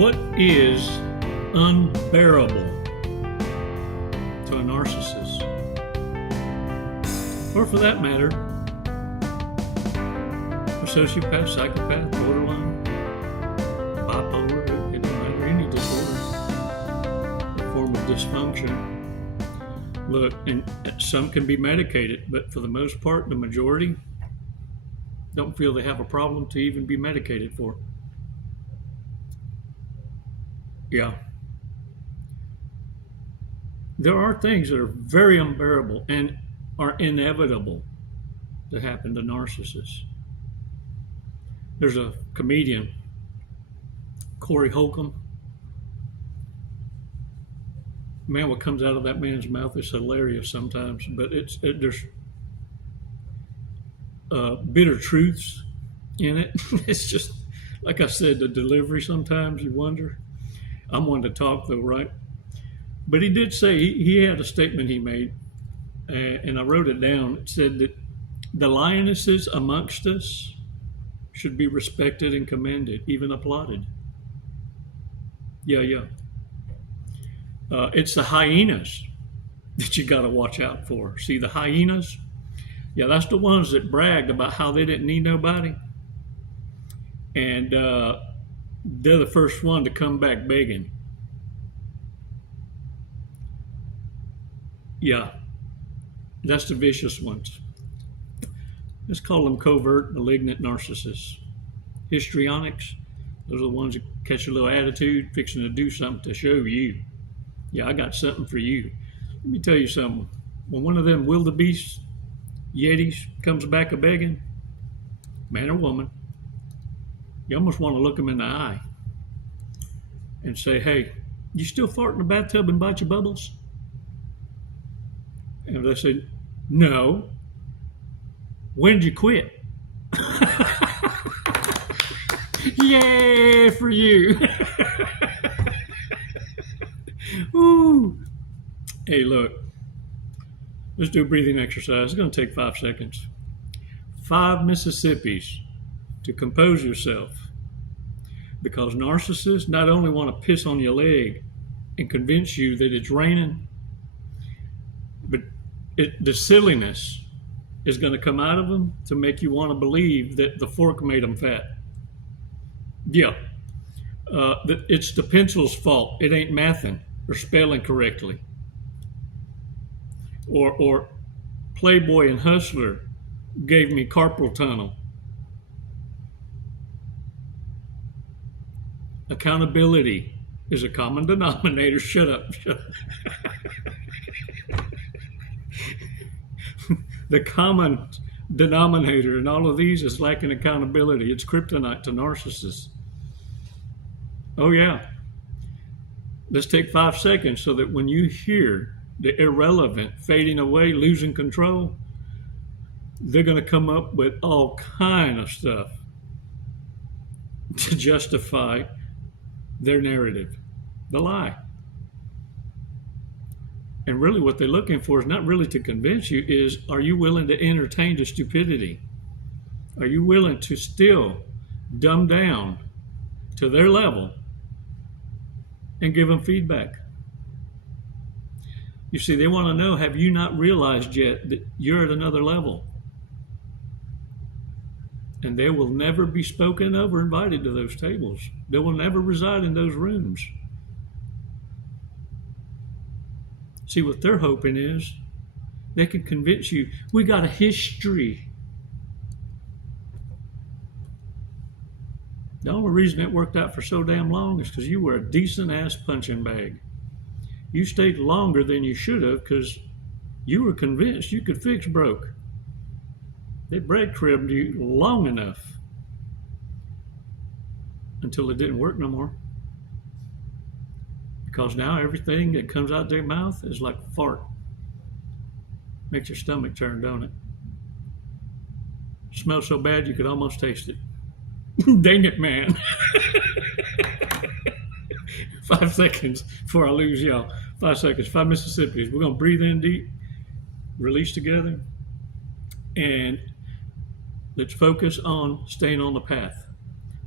What is unbearable to a narcissist? Or for that matter, a sociopath, psychopath, borderline, bipolar, it doesn't matter, any disorder, a form of dysfunction. Look, and some can be medicated, but for the most part, the majority don't feel they have a problem to even be medicated for. Yeah. There are things that are very unbearable and are inevitable to happen to narcissists. There's a comedian, Corey Holcomb. Man, what comes out of that man's mouth is hilarious sometimes, but there's bitter truths in it. It's just, like I said, the delivery sometimes you wonder. I'm one to talk though, right? But he did say, he had a statement he made, and I wrote it down. It said that the lionesses amongst us should be respected and commended, even applauded. Yeah. It's the hyenas that you got to watch out for. See the hyenas? Yeah, that's the ones that bragged about how they didn't need nobody. And they're the first one to come back begging. Yeah, that's the vicious ones. Let's call them covert, malignant narcissists. Histrionics, those are the ones that catch a little attitude, fixing to do something to show you. Yeah, I got something for you. Let me tell you something. When one of them wildebeest yetis comes back a begging, man or woman, you almost want to look them in the eye and say, hey, you still fart in the bathtub and bite your bubbles? And if they say, no, when did you quit? Yay for you. Ooh. Hey, look, let's do a breathing exercise. It's going to take 5 seconds. 5 Mississippis to compose yourself, because narcissists not only want to piss on your leg and convince you that it's raining, but the silliness is going to come out of them to make you want to believe that the fork made them fat. Yeah, that it's the pencil's fault. It ain't mathing or spelling correctly. Or Playboy and Hustler gave me carpal tunnel. Accountability is a common denominator. Shut up. The common denominator in all of these is lacking accountability. It's kryptonite to narcissists. Oh yeah. Let's take 5 seconds so that when you hear the irrelevant fading away, losing control, they're going to come up with all kind of stuff to justify their narrative, the lie. And really what they're looking for is not really to convince you, is are you willing to entertain the stupidity? Are you willing to still dumb down to their level and give them feedback? You see, they want to know, have you not realized yet that you're at another level? And they will never be spoken of or invited to those tables. They will never reside in those rooms. See, what they're hoping is they can convince you, we got a history. The only reason it worked out for so damn long is because you were a decent ass punching bag. You stayed longer than you should have because you were convinced you could fix broke. They breadcrumbed you long enough until it didn't work no more. Because now everything that comes out their mouth is like a fart. Makes your stomach turn, don't it? Smells so bad you could almost taste it. Dang it, man. 5 seconds before I lose y'all. 5 seconds, 5 Mississippis. We're going to breathe in deep, release together, and let's focus on staying on the path.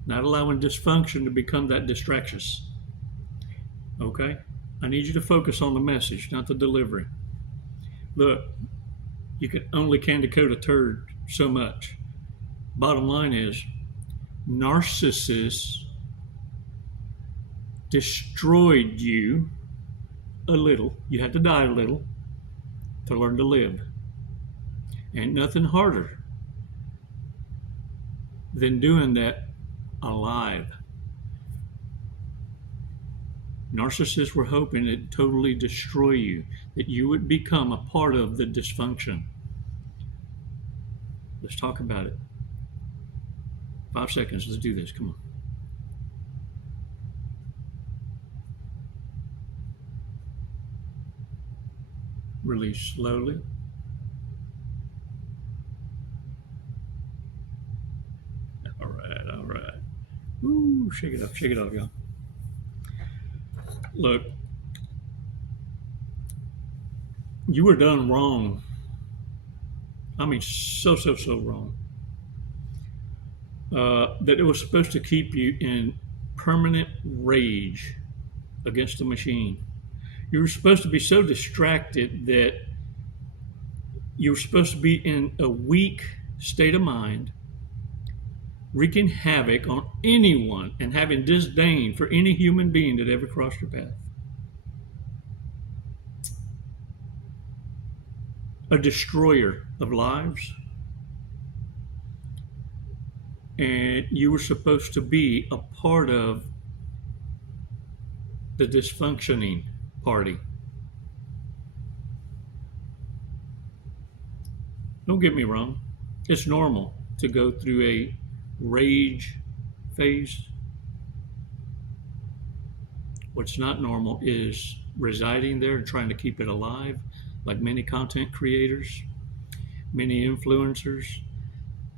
not allowing dysfunction to become that distraction. Okay? I need you to focus on the message, not the delivery. Look, you can only candy coat a turd so much. Bottom line is, narcissists destroyed you a little. You had to die a little to learn to live. Ain't nothing harder than doing that alive. Narcissists were hoping it'd totally destroy you, that you would become a part of the dysfunction. Let's talk about it. 5 seconds. Let's do this. Come on. Release slowly. All right, all right. Ooh, shake it off, y'all. Look, you were done wrong. I mean, so wrong. That it was supposed to keep you in permanent rage against the machine. You were supposed to be so distracted that you were supposed to be in a weak state of mind, wreaking havoc on anyone and having disdain for any human being that ever crossed your path. A destroyer of lives. And you were supposed to be a part of the dysfunctioning party. Don't get me wrong. It's normal to go through a rage phase. What's not normal is residing there and trying to keep it alive, like many content creators, many influencers,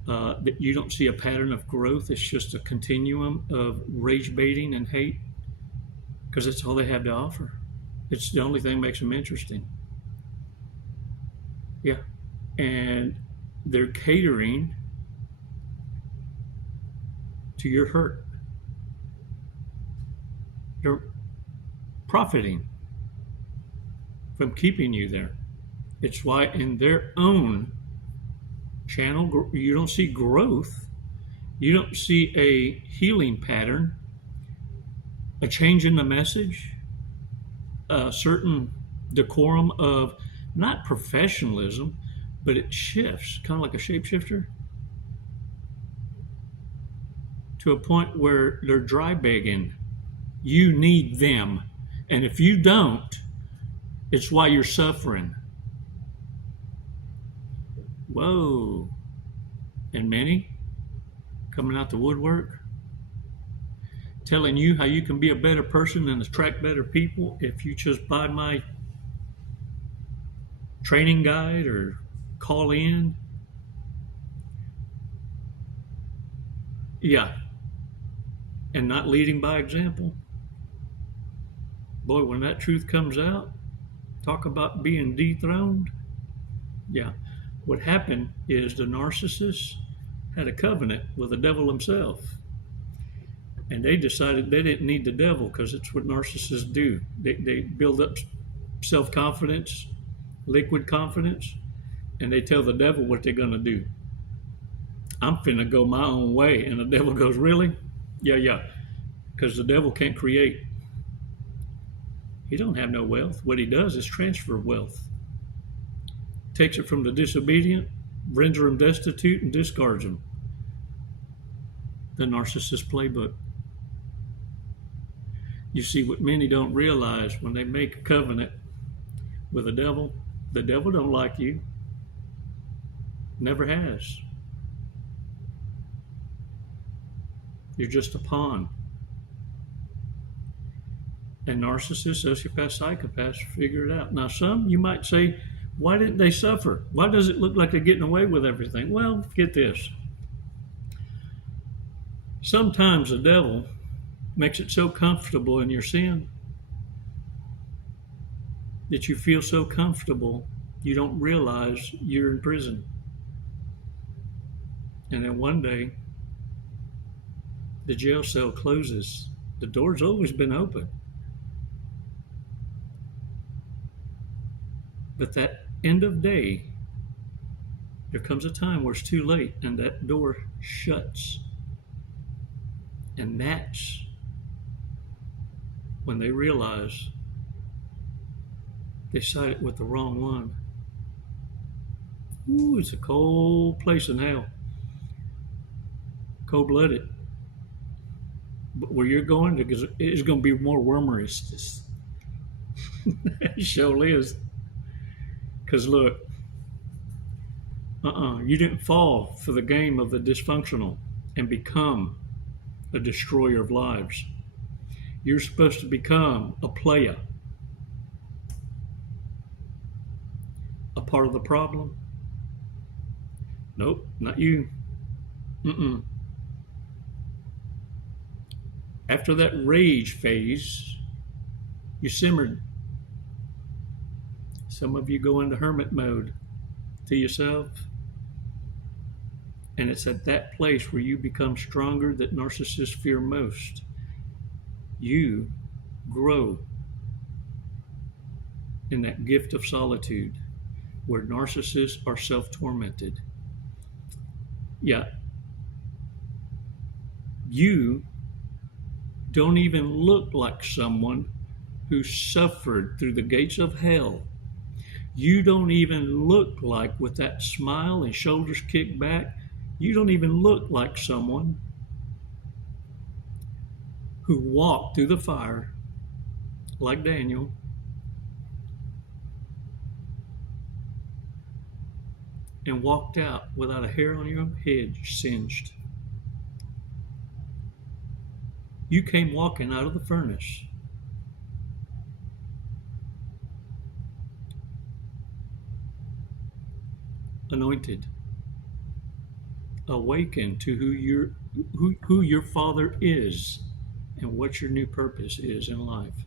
that you don't see a pattern of growth. It's just a continuum of rage baiting and hate, because that's all they have to offer. It's the only thing that makes them interesting. Yeah. And they're catering to your hurt. They're profiting from keeping you there. It's why in their own channel, you don't see growth. You don't see a healing pattern, a change in the message, a certain decorum of not professionalism, but it shifts, kind of like a shapeshifter, to a point where they're dry begging. You need them. And if you don't, it's why you're suffering. Whoa. And many coming out the woodwork, telling you how you can be a better person and attract better people if you just buy my training guide or call in. Yeah. And not leading by example. Boy, when that truth comes out, talk about being dethroned. Yeah. What happened is the narcissist had a covenant with the devil himself. And they decided they didn't need the devil, because it's what narcissists do. They build up self-confidence, liquid confidence, and they tell the devil what they're going to do. I'm finna go my own way. And the devil goes, really? Yeah. Because the devil can't create. He don't have no wealth. What he does is transfer wealth. Takes it from the disobedient, render them destitute, and discards them. The narcissist playbook. You see, what many don't realize, when they make a covenant with the devil don't like you. Never has. You're just a pawn. And narcissists, sociopaths, psychopaths figure it out. Now, some, you might say, why didn't they suffer? Why does it look like they're getting away with everything? Well, get this. Sometimes the devil makes it so comfortable in your sin that you feel so comfortable you don't realize you're in prison. And then one day, the jail cell closes. The door's always been open. But that end of day, there comes a time where it's too late and that door shuts. And that's when they realize they sided with the wrong one. Ooh, it's a cold place in hell. Cold-blooded. But where you're going, it's going to be more wormerish. It sure is. Because look, you didn't fall for the game of the dysfunctional and become a destroyer of lives. You're supposed to become a player, a part of the problem. Nope, not you. After that rage phase, you simmered. Some of you go into hermit mode to yourself. And it's at that place where you become stronger that narcissists fear most. You grow in that gift of solitude where narcissists are self-tormented. Yeah. You don't even look like someone who suffered through the gates of hell. You don't even look like, with that smile and shoulders kicked back, you don't even look like someone who walked through the fire like Daniel and walked out without a hair on your head singed. You came walking out of the furnace. Anointed, awakened to who your Father is and what your new purpose is in life.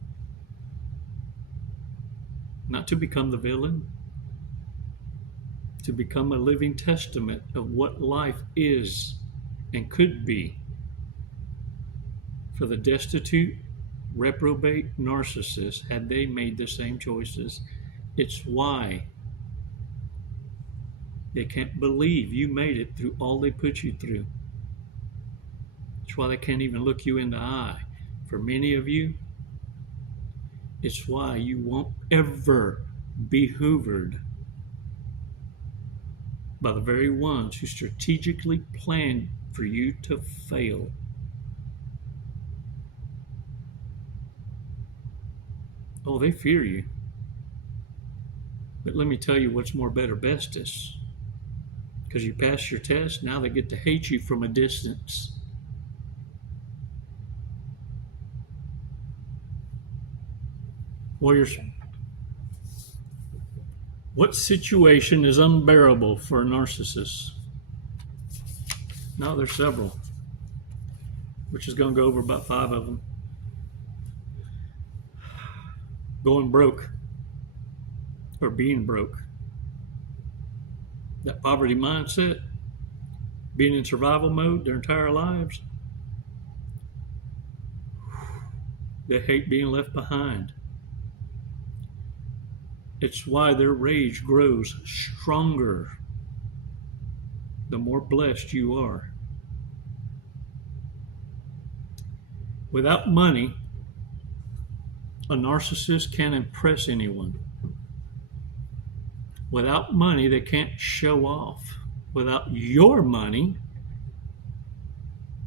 Not to become the villain, to become a living testament of what life is and could be for the destitute, reprobate narcissists had they made the same choices. It's why they can't believe you made it through all they put you through. It's why they can't even look you in the eye. For many of you, it's why you won't ever be hoovered by the very ones who strategically planned for you to fail. Oh, they fear you. But let me tell you what's more better bestest. Because you passed your test, now they get to hate you from a distance. Warriors, what situation is unbearable for a narcissist? Now there's several, which is going to go over about 5 of them. Going broke or being broke. That poverty mindset, being in survival mode their entire lives. They hate being left behind. It's why their rage grows stronger the more blessed you are. Without money, a narcissist can't impress anyone. Without money, they can't show off. Without your money,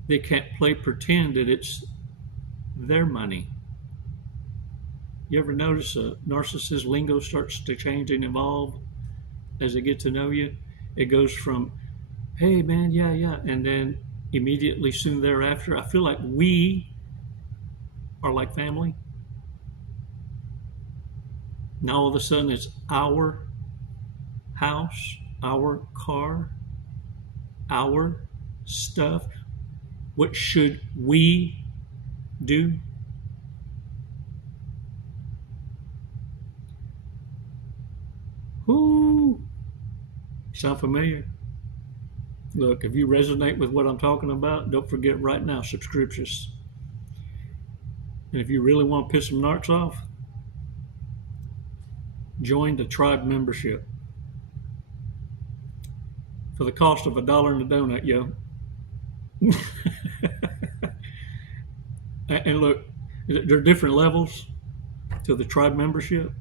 they can't play pretend that it's their money. You ever notice a narcissist lingo starts to change and evolve as they get to know you? It goes from, hey man, yeah, and then immediately soon thereafter, I feel like we are like family. Now all of a sudden it's our house, our car, our stuff. What should we do? Whoo! Sound familiar? Look, if you resonate with what I'm talking about, don't forget right now, subscriptions. And if you really want to piss some narcs off, join the tribe membership for the cost of $1 in a donut, yo. And look, there are different levels to the tribe membership.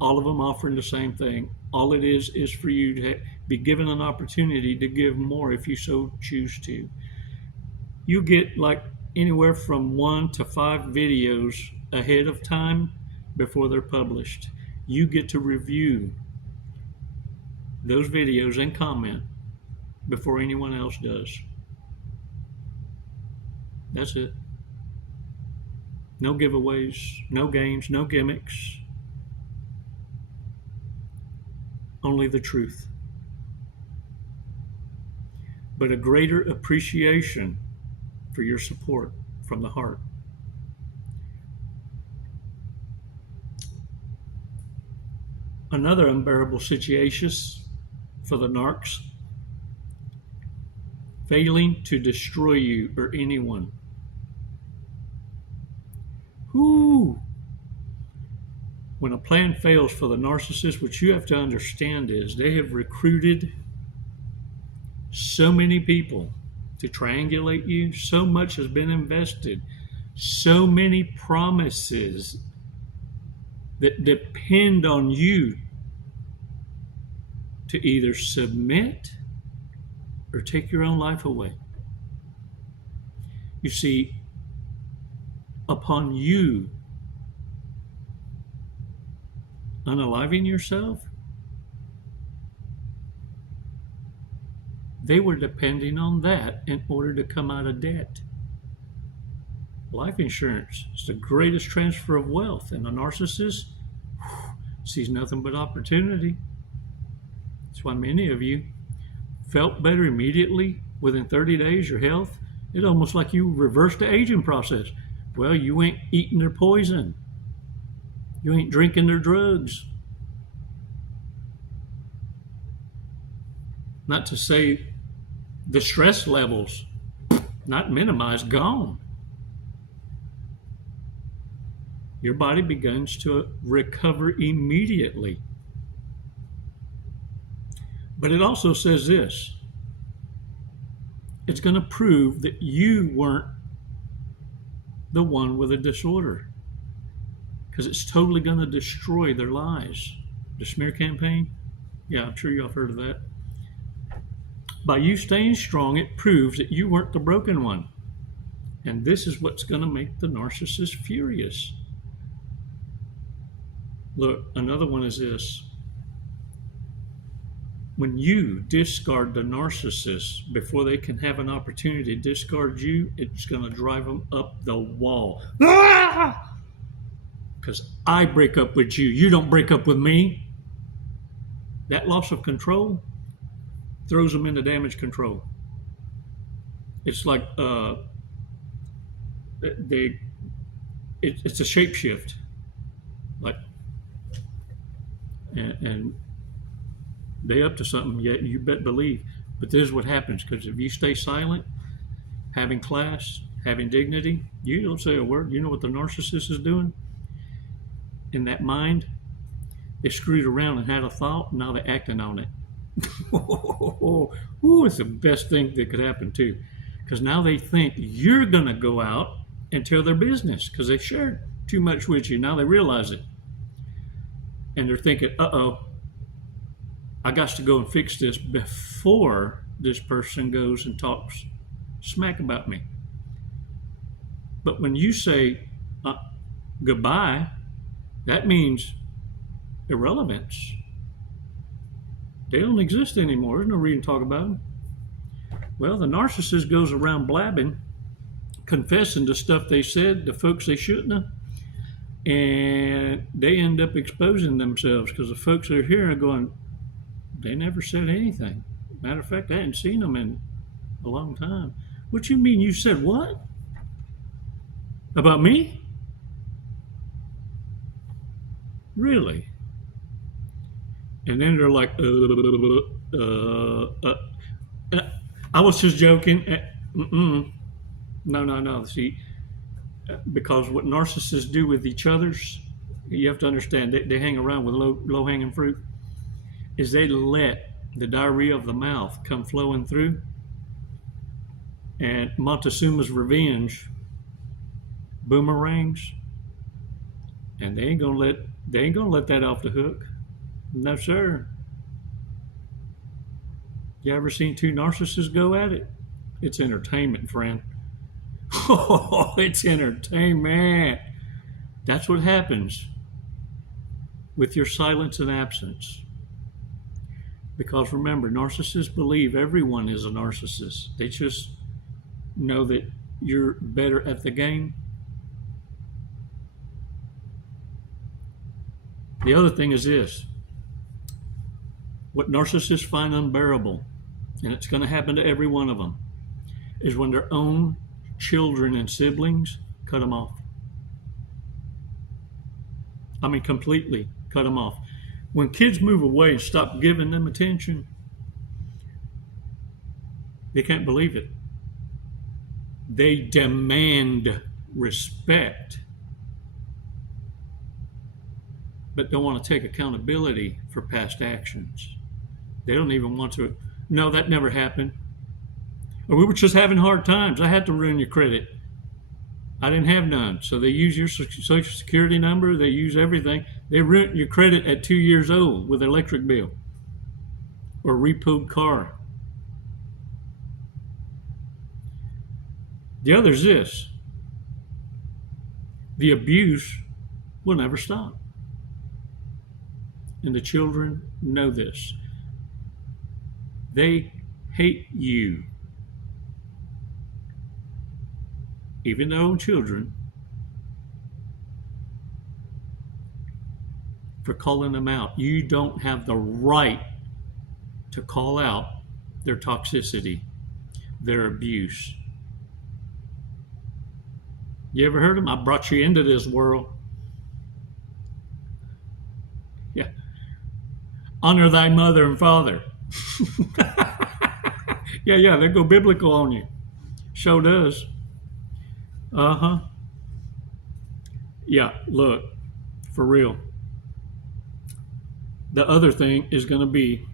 All of them offering the same thing. All it is for you to be given an opportunity to give more if you so choose to. You get like anywhere from 1 to 5 videos ahead of time before they're published. You get to review those videos and comment before anyone else does. That's it. No giveaways, no games, no gimmicks. Only the truth. But a greater appreciation for your support from the heart. Another unbearable situation for the narcs: failing to destroy you or anyone. Whoo! When a plan fails for the narcissist, what you have to understand is they have recruited so many people to triangulate you. So much has been invested. So many promises that depend on you to either submit or take your own life away. You see, upon you unaliving yourself, they were depending on that in order to come out of debt. Life insurance is the greatest transfer of wealth, and a narcissist sees nothing but opportunity. That's why many of you felt better immediately within 30 days. Your health, it's almost like you reversed the aging process. Well, you ain't eating their poison. You ain't drinking their drugs. Not to say the stress levels, not minimized, gone. Your body begins to recover immediately. But it also says this: it's going to prove that you weren't the one with a disorder, because it's totally going to destroy their lives. The smear campaign, yeah, I'm sure y'all have heard of that. By you staying strong, it proves that you weren't the broken one. And this is what's going to make the narcissist furious. Look, another one is this: when you discard the narcissist before they can have an opportunity to discard you, it's going to drive them up the wall. Because I break up with you, you don't break up with me. That loss of control throws them into damage control. It's like it's a shapeshift, like, and they up to something. Yet you bet believe. But this is what happens, because if you stay silent, having class, having dignity, you don't say a word. You know what the narcissist is doing? In that mind, they screwed around and had a thought, and now they're acting on it. Ooh, it's the best thing that could happen too, because now they think you're going to go out and tell their business because they shared too much with you. Now they realize it, and they're thinking, uh-oh, I got to go and fix this before this person goes and talks smack about me. But when you say goodbye, that means irrelevance. They don't exist anymore. There's no reason to talk about them. Well, the narcissist goes around blabbing, confessing to stuff they said to folks they shouldn't have, and they end up exposing themselves because the folks that are here are going, they never said anything. Matter of fact, I hadn't seen them in a long time. What you mean? You said what? About me? Really? And then they're like, Uh, I was just joking. No, no, no. See, because what narcissists do with each other's, you have to understand, they hang around with low hanging fruit, is they let the diarrhea of the mouth come flowing through. And Montezuma's revenge boomerangs, and they ain't gonna let that off the hook. No, sir. You ever seen two narcissists go at it? It's entertainment, friend. Oh, it's entertainment. That's what happens with your silence and absence. Because remember, narcissists believe everyone is a narcissist. They just know that you're better at the game. The other thing is this: what narcissists find unbearable, and it's going to happen to every one of them, is when their own children and siblings cut them off. I mean, completely cut them off. When kids move away and stop giving them attention, they can't believe it. They demand respect, but don't want to take accountability for past actions. They don't even want to. No, that never happened. Or we were just having hard times. I had to ruin your credit. I didn't have none. So they use your social security number. They use everything. They ruin your credit at 2 years old with an electric bill or repoed car. The other is this: the abuse will never stop. And the children know this. They hate you. Even their own children, for calling them out. You don't have the right to call out their toxicity, their abuse. You ever heard them? I brought you into this world. Yeah. Honor thy mother and father. Yeah, they go biblical on you. Show does. Uh-huh. Yeah, look, for real. The other thing is going to be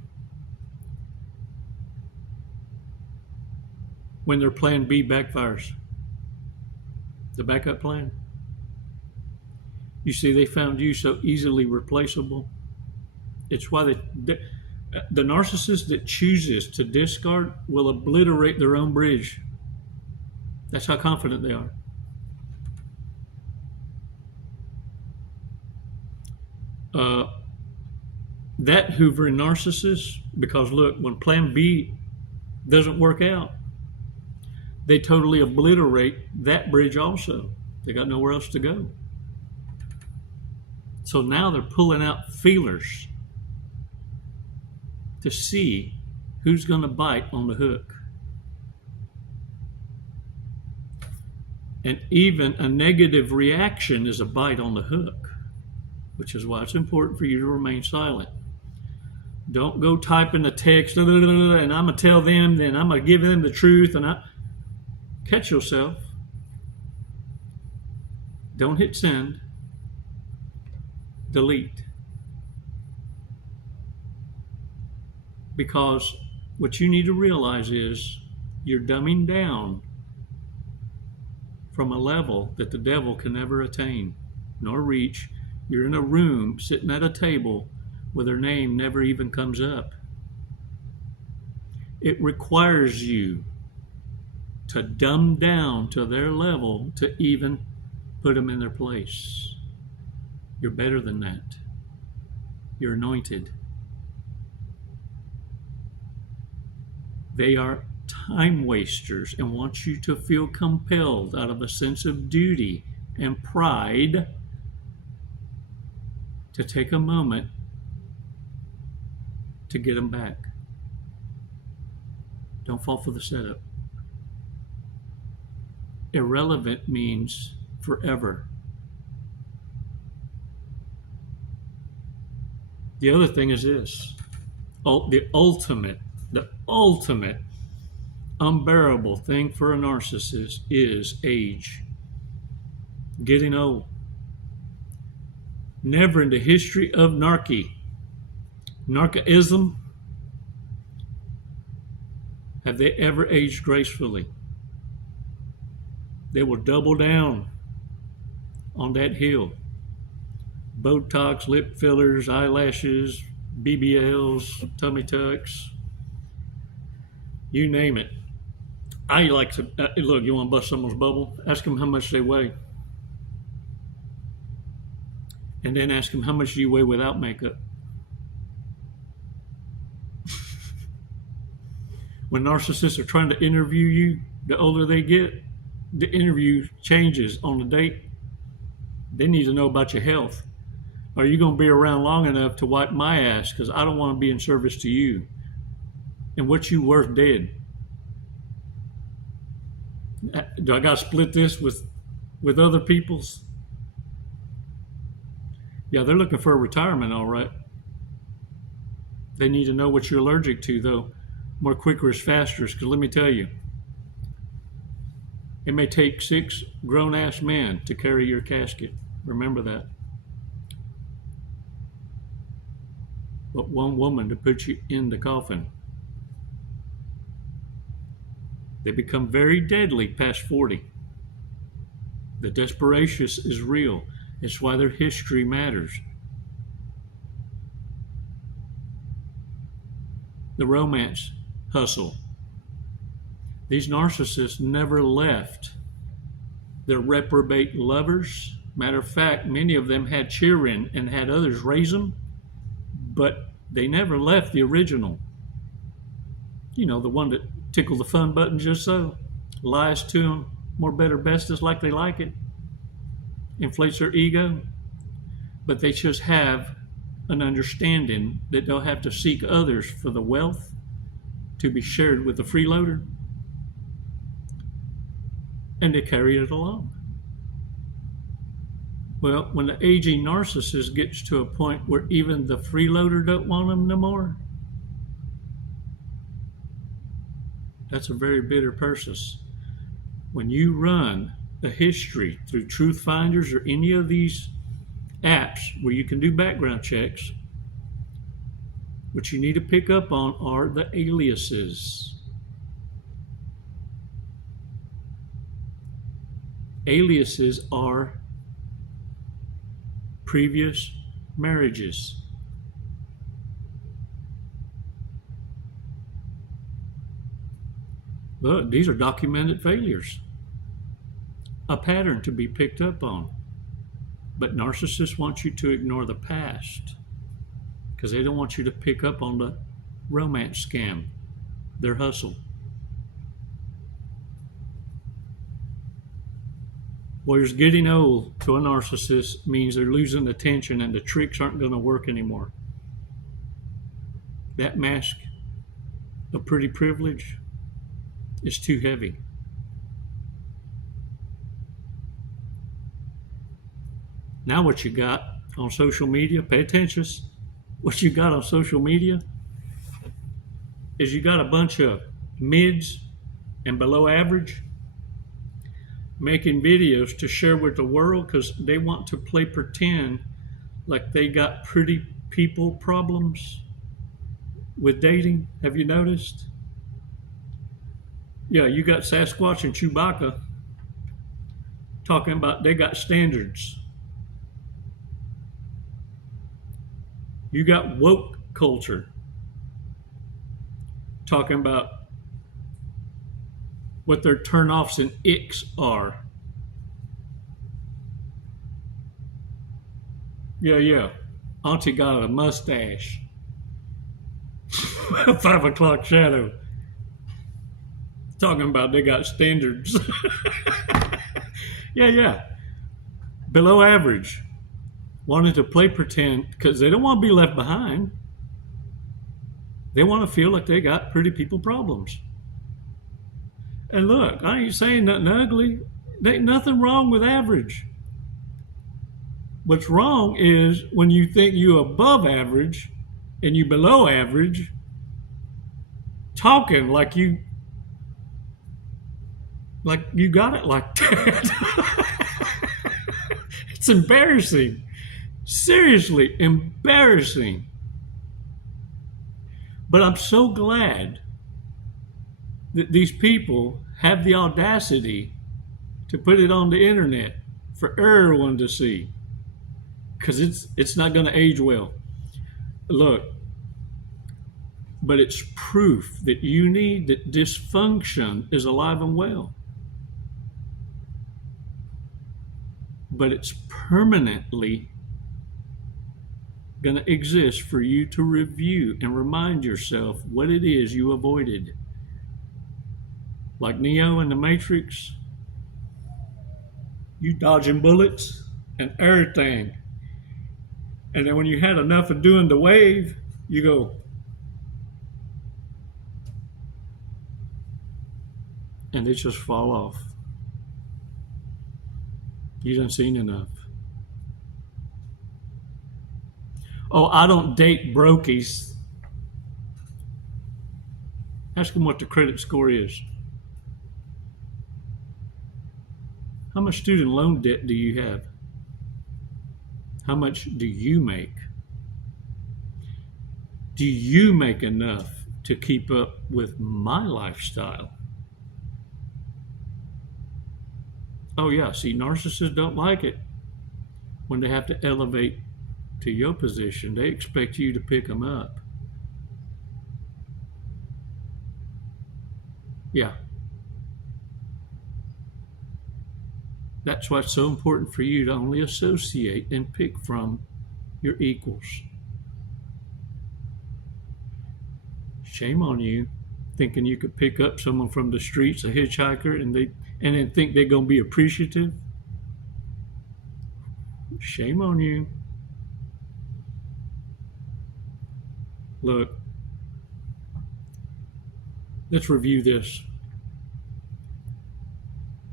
when their plan B backfires. The backup plan. You see, they found you so easily replaceable. It's why the narcissist that chooses to discard will obliterate their own bridge. That's how confident they are. That Hoovering narcissist, because look, when plan B doesn't work out, they totally obliterate that bridge also. They got nowhere else to go. So now they're pulling out feelers to see who's going to bite on the hook. And even a negative reaction is a bite on the hook, which is why it's important for you to remain silent. Don't go typing the text, and I'm going to tell them, then I'm going to give them the truth, and catch yourself. Don't hit send. Delete. Because what you need to realize is you're dumbing down from a level that the devil can never attain nor reach. You're in a room sitting at a table where their name never even comes up. It requires you to dumb down to their level to even put them in their place. You're better than that. You're anointed. They are time wasters and want you to feel compelled out of a sense of duty and pride to take a moment to get them back. Don't fall for the setup. Irrelevant means forever. The other thing is this. The ultimate unbearable thing for a narcissist is age, getting old. Never in the history of narcissism, have they ever aged gracefully. They will double down on that hill. Botox, lip fillers, eyelashes, BBLs, tummy tucks, you name it. I like to, look, you want to bust someone's bubble? Ask them how much they weigh. And then ask them, how much do you weigh without makeup? When narcissists are trying to interview you, the older they get, the interview changes on the date. They need to know about your health. Are you going to be around long enough to wipe my ass? Because I don't want to be in service to you. And what you worth dead? Do I got to split this with other people's? Yeah, they're looking for a retirement, all right. They need to know what you're allergic to, though. More quicker is faster, because let me tell you, it may take 6 grown-ass men to carry your casket. Remember that. But 1 woman to put you in the coffin. They become very deadly past 40. The desperation is real. It's why their history matters. The romance hustle. These narcissists never left their reprobate lovers. Matter of fact, many of them had children and had others raise them, but they never left the original. You know, the one that tickled the fun button just so, lies to them, more, better, bestest, like they like it, inflates their ego, but they just have an understanding that they'll have to seek others for the wealth to be shared with the freeloader, and they carry it along. Well, when the aging narcissist gets to a point where even the freeloader don't want them no more, that's a very bitter person. When you run a history through Truth Finders or any of these apps where you can do background checks, what you need to pick up on are the aliases. Aliases are previous marriages. Look, these are documented failures. A pattern to be picked up on. But narcissists want you to ignore the past because they don't want you to pick up on the romance scam, their hustle. Whereas getting old to a narcissist means they're losing attention and the tricks aren't going to work anymore. That mask of pretty privilege is too heavy. Now what you got on social media, pay attention, what you got on social media is you got a bunch of mids and below average making videos to share with the world because they want to play pretend like they got pretty people problems with dating. Have you noticed? Yeah, you got Sasquatch and Chewbacca talking about they got standards. You got woke culture talking about what their turn-offs and icks are. Yeah. Auntie got a mustache. 5 o'clock shadow. Talking about they got standards. Yeah. Below average. Wanting to play pretend because they don't want to be left behind. They want to feel like they got pretty people problems. And look, I ain't saying nothing ugly. There ain't nothing wrong with average. What's wrong is when you think you above average and you below average, talking like you Like you got it like that. It's embarrassing. Seriously, embarrassing. But I'm so glad that these people have the audacity to put it on the internet for everyone to see, because it's not going to age well. Look, but it's proof that you need that dysfunction is alive and well. But it's permanently going to exist for you to review and remind yourself what it is you avoided. Like Neo in the Matrix, you dodging bullets and everything. And then when you had enough of doing the wave, you go, and they just fall off. You done seen enough. Oh, I don't date brokies. Ask them what the credit score is. How much student loan debt do you have? How much do you make? Do you make enough to keep up with my lifestyle? Oh yeah, see, narcissists don't like it when they have to elevate to your position. They expect you to pick them up. Yeah. That's why it's so important for you to only associate and pick from your equals. Shame on you, thinking you could pick up someone from the streets, a hitchhiker, and then think they're going to be appreciative. Shame on you. Look, let's review this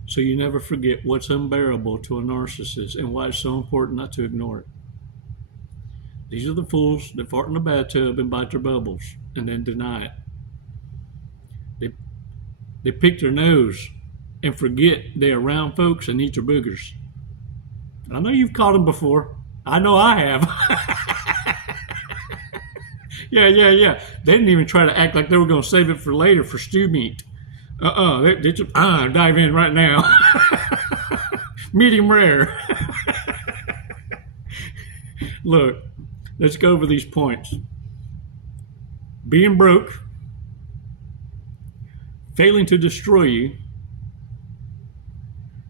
so you never forget what's unbearable to a narcissist and why it's so important not to ignore it. These are the fools that fart in the bathtub and bite their bubbles and then deny it. They pick their nose and forget they're around folks and eat their boogers. I know you've caught them before. I know I have. Yeah. They didn't even try to act like they were going to save it for later for stew meat. They just dive in right now. Medium rare. Look, let's go over these points. Being broke, failing to destroy you,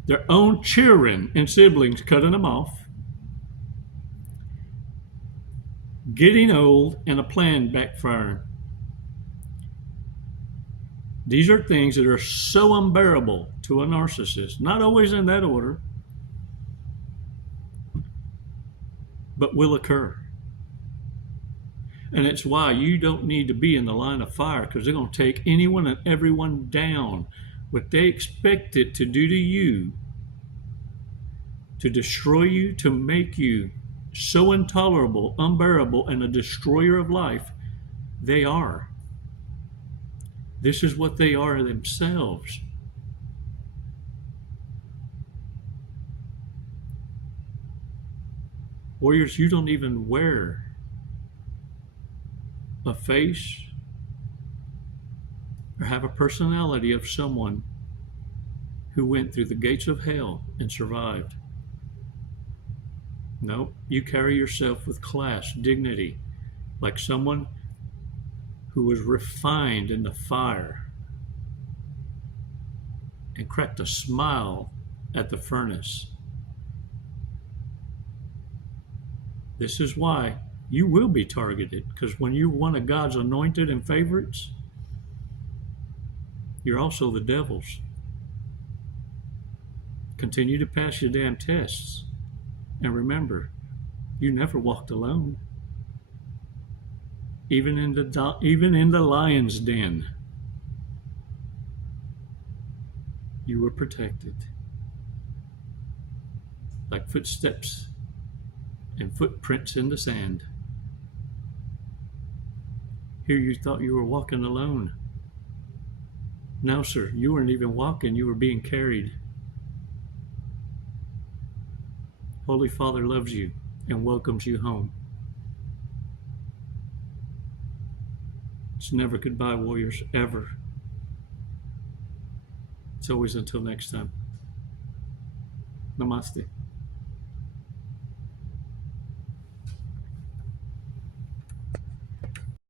their own children and siblings cutting them off, getting old, and a plan backfiring. These are things that are so unbearable to a narcissist, not always in that order, but will occur. And it's why you don't need to be in the line of fire, because they're going to take anyone and everyone down. What they expect it to do to you, to destroy you, to make you so intolerable, unbearable, and a destroyer of life, they are. This is what they are themselves. Warriors, you don't even wear a face or have a personality of someone who went through the gates of hell and survived. No, you carry yourself with class, dignity, like someone who was refined in the fire and cracked a smile at the furnace. This is why you will be targeted, because when you're one of God's anointed and favorites, you're also the devil's. Continue to pass your damn tests. And remember, you never walked alone. Even in the lion's den, you were protected. Like footsteps and footprints in the sand. Here you thought you were walking alone. No, sir, you weren't even walking, you were being carried. Holy Father loves you and welcomes you home. It's never goodbye, warriors, ever. It's always until next time. Namaste.